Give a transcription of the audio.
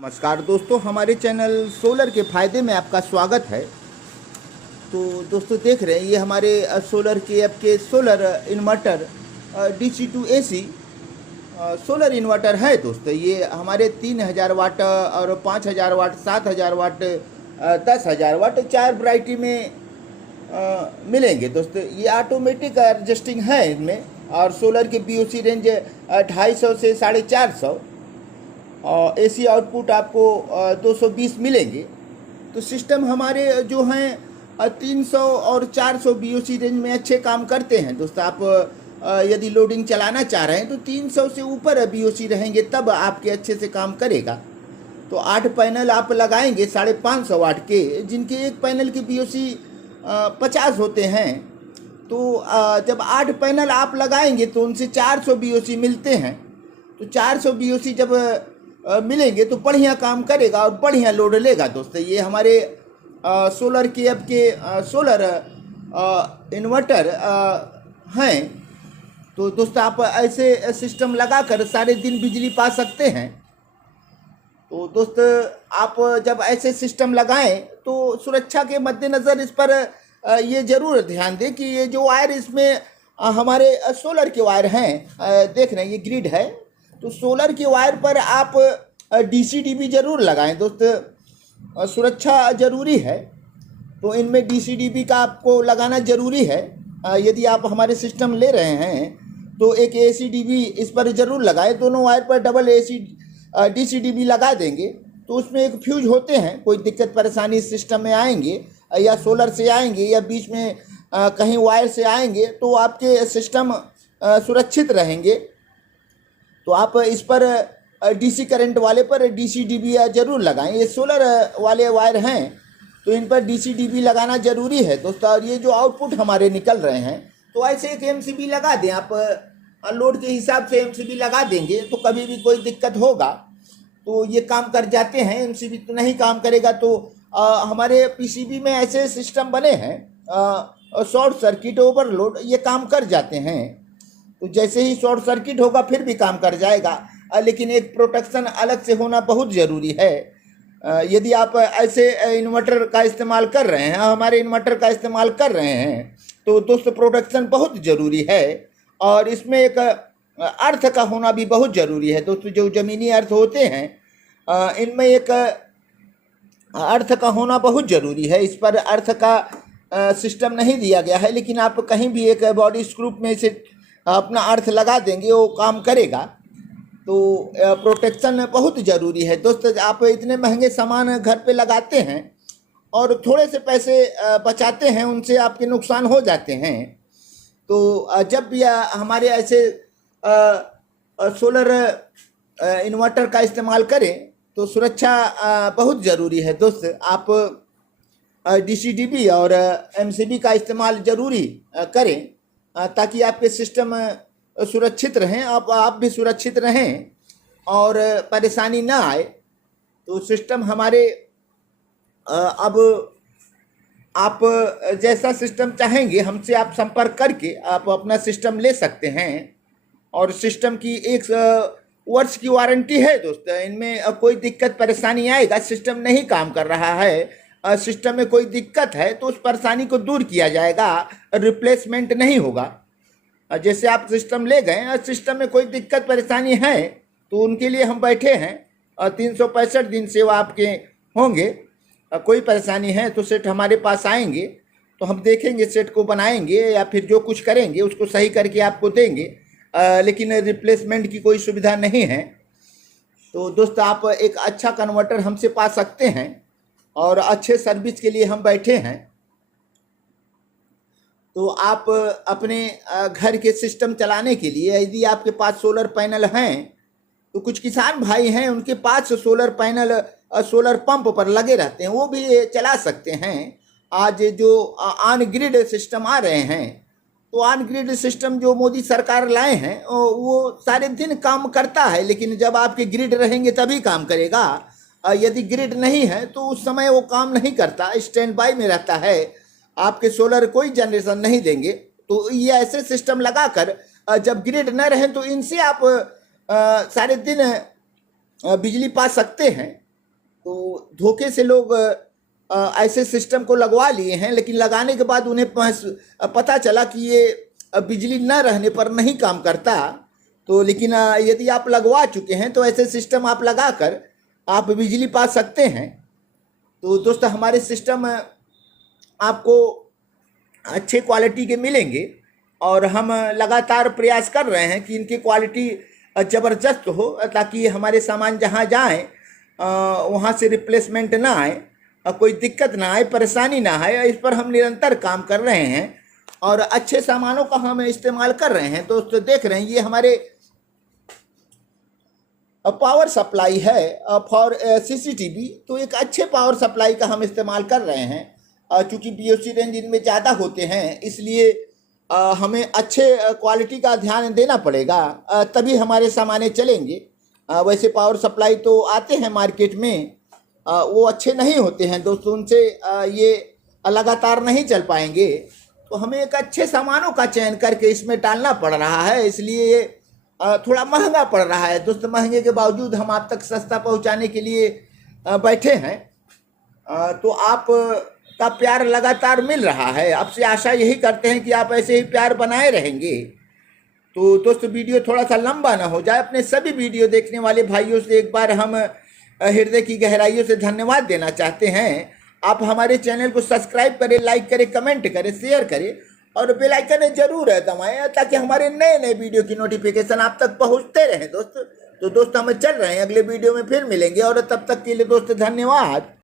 नमस्कार दोस्तों, हमारे चैनल सोलर के फ़ायदे में आपका स्वागत है। तो दोस्तों देख रहे हैं ये हमारे सोलर के आपके solar inverter DC to AC solar inverter है दोस्तों। ये हमारे 3000 वाट और 5000 वाट, 7000 वाट, 10,000 वाट, 4 वैरायटी में मिलेंगे दोस्तों। ये ऑटोमेटिक एडजस्टिंग है इनमें, और सोलर के BOC रेंज 250 से 450 और AC आउटपुट आपको 220 मिलेंगे। तो सिस्टम हमारे जो हैं 300 और 400 BOC रेंज में अच्छे काम करते हैं दोस्तों। आप यदि लोडिंग चलाना चाह रहे हैं तो 300 से ऊपर BOC रहेंगे तब आपके अच्छे से काम करेगा। तो 8 पैनल आप लगाएंगे 550 वाट के, जिनके एक पैनल की BOC 50 होते हैं। तो जब 8 पैनल आप लगाएंगे तो उनसे 400 BOC मिलते हैं। तो 400 BOC जब मिलेंगे तो बढ़िया काम करेगा और बढ़िया लोड लेगा दोस्तों। ये हमारे सोलर के अब के सोलर इन्वर्टर हैं। तो दोस्तों आप ऐसे सिस्टम लगाकर सारे दिन बिजली पा सकते हैं। तो दोस्तों आप जब ऐसे सिस्टम लगाएं तो सुरक्षा के मद्देनज़र इस पर ये ज़रूर ध्यान दें कि ये जो वायर इसमें हमारे सोलर के वायर हैं, देख रहे हैं ये ग्रिड है। तो सोलर के वायर पर आप DCDB जरूर लगाएं दोस्तों, सुरक्षा ज़रूरी है। तो इनमें DCDB का आपको लगाना ज़रूरी है। यदि आप हमारे सिस्टम ले रहे हैं तो एक ACDB इस पर ज़रूर लगाएं। दोनों वायर पर डबल DCDB लगा देंगे तो उसमें एक फ्यूज होते हैं। कोई दिक्कत परेशानी सिस्टम में आएंगे या सोलर से आएंगे या बीच में कहीं वायर से आएंगे तो आपके सिस्टम सुरक्षित रहेंगे। तो आप इस पर DC करंट वाले पर DCDB जरूर लगाएं। ये सोलर वाले वायर हैं तो इन पर DCDB लगाना ज़रूरी है दोस्तों। और ये जो आउटपुट हमारे निकल रहे हैं तो ऐसे एक MCB लगा दें आप, लोड के हिसाब से MCB लगा देंगे तो कभी भी कोई दिक्कत होगा तो ये काम कर जाते हैं। MCB तो नहीं काम करेगा तो हमारे PCB में ऐसे सिस्टम बने हैं, शॉर्ट सर्किट, ओवरलोड, ये काम कर जाते हैं। तो जैसे ही शॉर्ट सर्किट होगा फिर भी काम कर जाएगा, लेकिन एक प्रोटेक्शन अलग से होना बहुत ज़रूरी है। यदि आप ऐसे इन्वर्टर का इस्तेमाल कर रहे हैं, हमारे इन्वर्टर का इस्तेमाल कर रहे हैं, तो दोस्तों प्रोटेक्शन बहुत ज़रूरी है। और इसमें एक अर्थ का होना भी बहुत ज़रूरी है दोस्तों। जो ज़मीनी अर्थ होते हैं इनमें एक अर्थ का होना बहुत ज़रूरी है। इस पर अर्थ का सिस्टम नहीं दिया गया है, लेकिन आप कहीं भी एक बॉडी स्क्रू में से अपना अर्थ लगा देंगे वो काम करेगा। तो प्रोटेक्शन बहुत ज़रूरी है दोस्तों। आप इतने महंगे सामान घर पे लगाते हैं और थोड़े से पैसे बचाते हैं, उनसे आपके नुकसान हो जाते हैं। तो जब भी हमारे ऐसे सोलर इन्वर्टर का इस्तेमाल करें तो सुरक्षा बहुत ज़रूरी है दोस्त। आप DCDB और MCB का इस्तेमाल ज़रूरी करें ताकि आपके सिस्टम सुरक्षित रहें, आप भी सुरक्षित रहें और परेशानी ना आए। तो सिस्टम हमारे अब आप जैसा सिस्टम चाहेंगे हमसे आप संपर्क करके आप अपना सिस्टम ले सकते हैं। और सिस्टम की 1 वर्ष की वारंटी है दोस्तों। इनमें कोई दिक्कत परेशानी आएगा, सिस्टम नहीं काम कर रहा है, सिस्टम में कोई दिक्कत है तो उस परेशानी को दूर किया जाएगा, रिप्लेसमेंट नहीं होगा। जैसे आप सिस्टम ले गए, सिस्टम में कोई दिक्कत परेशानी है तो उनके लिए हम बैठे हैं और 365 दिन सेवा आपके होंगे। कोई परेशानी है तो सेट हमारे पास आएंगे तो हम देखेंगे, सेट को बनाएंगे या फिर जो कुछ करेंगे उसको सही करके आपको देंगे, लेकिन रिप्लेसमेंट की कोई सुविधा नहीं है। तो दोस्तों आप एक अच्छा कन्वर्टर हमसे पा सकते हैं और अच्छे सर्विस के लिए हम बैठे हैं। तो आप अपने घर के सिस्टम चलाने के लिए यदि आपके पास सोलर पैनल हैं तो कुछ किसान भाई हैं उनके पास सोलर पैनल सोलर पंप पर लगे रहते हैं, वो भी चला सकते हैं। आज जो ऑन ग्रिड सिस्टम आ रहे हैं तो ऑन ग्रिड सिस्टम जो मोदी सरकार लाए हैं वो सारे दिन काम करता है, लेकिन जब आपके ग्रिड रहेंगे तभी काम करेगा। यदि ग्रिड नहीं है तो उस समय वो काम नहीं करता, स्टैंड बाय में रहता है, आपके सोलर कोई जनरेशन नहीं देंगे। तो ये ऐसे सिस्टम लगाकर जब ग्रिड न रहे तो इनसे आप सारे दिन बिजली पा सकते हैं। तो धोखे से लोग ऐसे सिस्टम को लगवा लिए हैं, लेकिन लगाने के बाद उन्हें पता चला कि ये बिजली न रहने पर नहीं काम करता। तो लेकिन यदि आप लगवा चुके हैं तो ऐसे सिस्टम आप लगाकर आप बिजली पा सकते हैं। तो दोस्तों हमारे सिस्टम आपको अच्छे क्वालिटी के मिलेंगे और हम लगातार प्रयास कर रहे हैं कि इनकी क्वालिटी ज़बरदस्त हो, ताकि हमारे सामान जहाँ जाएँ वहाँ से रिप्लेसमेंट ना आए, कोई दिक्कत ना आए, परेशानी ना आए। इस पर हम निरंतर काम कर रहे हैं और अच्छे सामानों का हम इस्तेमाल कर रहे हैं। दोस्तों देख रहे हैं ये हमारे पावर सप्लाई है फॉर सीसीटीवी। तो एक अच्छे पावर सप्लाई का हम इस्तेमाल कर रहे हैं। चूँकि बीओसी रेंज इनमें ज़्यादा होते हैं, इसलिए हमें अच्छे क्वालिटी का ध्यान देना पड़ेगा, तभी हमारे सामानें चलेंगे। वैसे पावर सप्लाई तो आते हैं मार्केट में, वो अच्छे नहीं होते हैं दोस्तों, उनसे ये लगातार नहीं चल पाएंगे। तो हमें एक अच्छे सामानों का चयन करके इसमें डालना पड़ रहा है, इसलिए ये थोड़ा महंगा पड़ रहा है दोस्तों। महंगे के बावजूद हम आप तक सस्ता पहुंचाने के लिए बैठे हैं। तो आप का प्यार लगातार मिल रहा है। आपसे आशा यही करते हैं कि आप ऐसे ही प्यार बनाए रहेंगे। तो दोस्तों वीडियो थोड़ा सा लंबा ना हो जाए। अपने सभी वीडियो देखने वाले भाइयों से एक बार हम हृदय की गहराइयों से धन्यवाद देना चाहते हैं। आप हमारे चैनल को सब्सक्राइब करें, लाइक करें, कमेंट करें, शेयर करें और बेल आइकन जरूर दबाएं, ताकि हमारे नए नए वीडियो की नोटिफिकेशन आप तक पहुंचते रहें दोस्तों। तो दोस्तों हम चल रहे हैं, अगले वीडियो में फिर मिलेंगे और तब तक के लिए दोस्तों धन्यवाद।